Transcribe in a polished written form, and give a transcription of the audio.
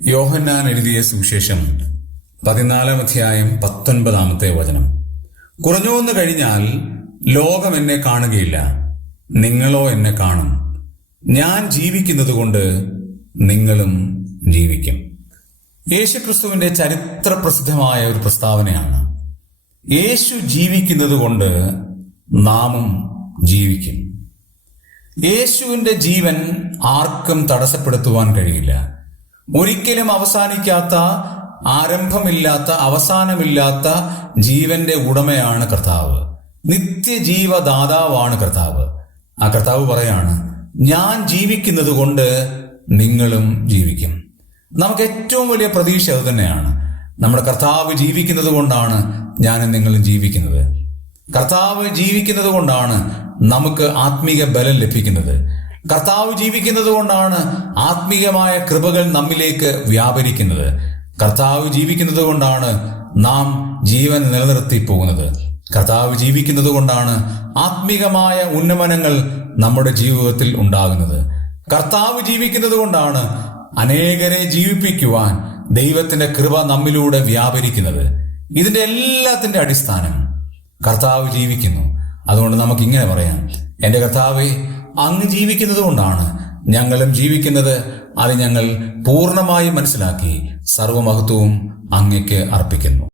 യോഹന്നാൻ എഴുതിയ സുവിശേഷം 14 അധ്യായം 19 വചനം. കുറഞ്ഞുവന്നു കഴിഞ്ഞാൽ ലോകം എന്നെ കാണുകയില്ല, നിങ്ങളോ എന്നെ കാണും. ഞാൻ ജീവിക്കുന്നത് കൊണ്ട് നിങ്ങളും ജീവിക്കും. യേശുക്രിസ്തുവിന്റെ ചരിത്ര പ്രസിദ്ധമായ ഒരു പ്രസ്താവനയാണ്. യേശു ജീവിക്കുന്നത് കൊണ്ട് നാമും ജീവിക്കും. യേശുവിന്റെ ജീവൻ ആർക്കും തടസ്സപ്പെടുത്തുവാൻ കഴിയില്ല. ഒരിക്കലും അവസാനിക്കാത്ത, ആരംഭമില്ലാത്ത, അവസാനമില്ലാത്ത ജീവന്റെ ഉടമയാണ് കർത്താവ്. നിത്യജീവദാതാവാണ് കർത്താവ്. ആ കർത്താവ് പറയാണ്, ഞാൻ ജീവിക്കുന്നത് കൊണ്ട് നിങ്ങളും ജീവിക്കും. നമുക്ക് ഏറ്റവും വലിയ പ്രതീക്ഷ അത് തന്നെയാണ്. നമ്മുടെ കർത്താവ് ജീവിക്കുന്നത് കൊണ്ടാണ് ഞാനും നിങ്ങളും ജീവിക്കുന്നത്. കർത്താവ് ജീവിക്കുന്നത് കൊണ്ടാണ് നമുക്ക് ആത്മീക ബലം ലഭിക്കുന്നത്. കർത്താവ് ജീവിക്കുന്നത് കൊണ്ടാണ് ആത്മീയമായ കൃപകൾ നമ്മിലേക്ക് വ്യാപരിക്കുന്നത്. കർത്താവ് ജീവിക്കുന്നത് കൊണ്ടാണ് നാം ജീവൻ നിലനിർത്തി പോകുന്നത്. കർത്താവ് ജീവിക്കുന്നത് കൊണ്ടാണ് ആത്മീകമായ ഉന്നമനങ്ങൾ നമ്മുടെ ജീവിതത്തിൽ ഉണ്ടാകുന്നത്. കർത്താവ് ജീവിക്കുന്നത് കൊണ്ടാണ് അനേകരെ ജീവിപ്പിക്കുവാൻ ദൈവത്തിന്റെ കൃപ നമ്മിലൂടെ വ്യാപരിക്കുന്നത്. ഇതിന്റെ എല്ലാത്തിന്റെ അടിസ്ഥാനം കർത്താവ് ജീവിക്കുന്നു. അതുകൊണ്ട് നമുക്ക് ഇങ്ങനെ പറയാം, എന്റെ കർത്താവേ, അങ്ങ് ജീവിക്കുന്നത് കൊണ്ടാണ് ഞങ്ങളും ജീവിക്കുന്നത്. അത് ഞങ്ങൾ പൂർണ്ണമായും മനസ്സിലാക്കി സർവ്വമഹത്വവും അങ്ങയ്ക്ക് അർപ്പിക്കുന്നു.